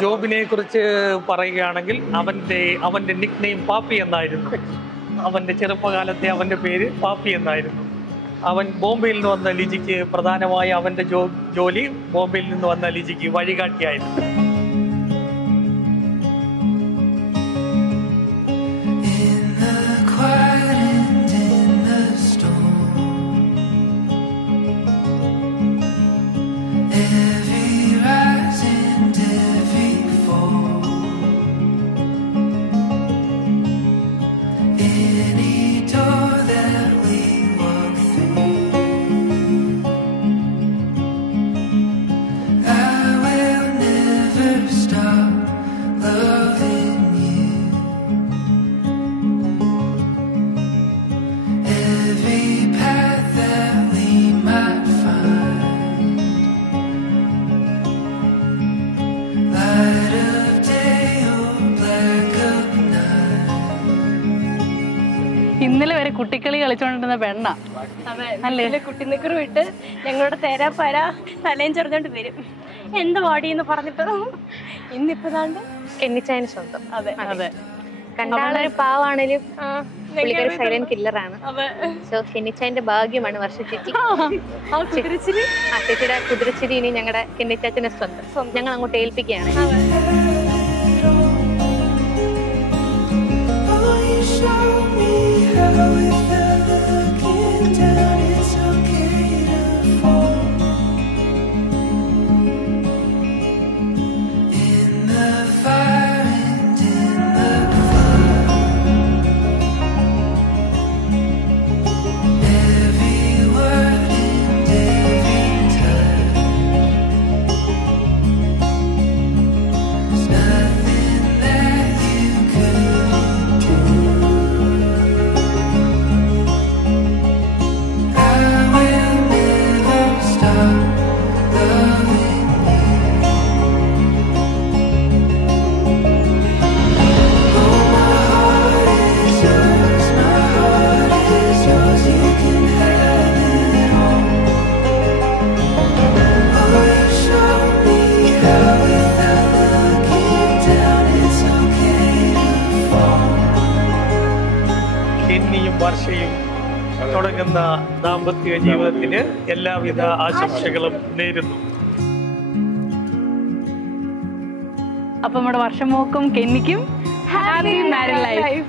ജോബിനെ കുറിച്ച് പറയുകയാണെങ്കിൽ അവന്റെ നിക് നെയിം പാപ്പി എന്നായിരുന്നു. അവന്റെ ചെറുപ്പകാലത്തെ അവന്റെ പേര് പാപ്പി എന്നായിരുന്നു. അവൻ ബോംബെയിൽ നിന്ന് വന്ന ലിജിക്ക് പ്രധാനമായ അവന്റെ ജോലി ബോംബെയിൽ നിന്ന് വന്ന ലിജിക്ക് വഴികാട്ടിയായിരുന്നു. ഇന്നലെ വരെ കുട്ടിക്കളി കളിച്ചോണ്ടിരുന്ന പെണ്ണ അല്ലേ? കുട്ടിനിക്കറ് വിട്ട് ഞങ്ങളുടെ തേരാപ്പാര തലയും ചെറുതോണ്ട് വരും. എന്ത് പാടിയെന്ന് പറഞ്ഞിട്ട് ഇന്നിപ്പതാണ്ട് കെന്നിച്ചായന് സ്വന്തം. അതെ അതെ, കണ്ടാളൊരു പാവാണേലും പുള്ളിക്കാരി സൈലന്റ് കില്ലറാണ്. സോ കെന്നിച്ചായന്റെ ഭാഗ്യമാണ് വർഷ ചേച്ചി. ചേച്ചിയുടെ കുതിരച്ചിരി ഇനി ഞങ്ങളുടെ കെന്നിച്ചാച്ചന്റെ സ്വന്തം. ഞങ്ങൾ അങ്ങോട്ട് ഏൽപ്പിക്കുകയാണ്. കെന്നിയും വർഷയും തുടങ്ങുന്ന ദാമ്പത്യ ജീവിതത്തിന് എല്ലാവിധ ആശംസകളും നേരുന്നു. അപ്പൊ നമ്മുടെ വർഷമോക്കും കെന്നിക്കും ഹാപ്പി മാരീഡ് ലൈഫ്.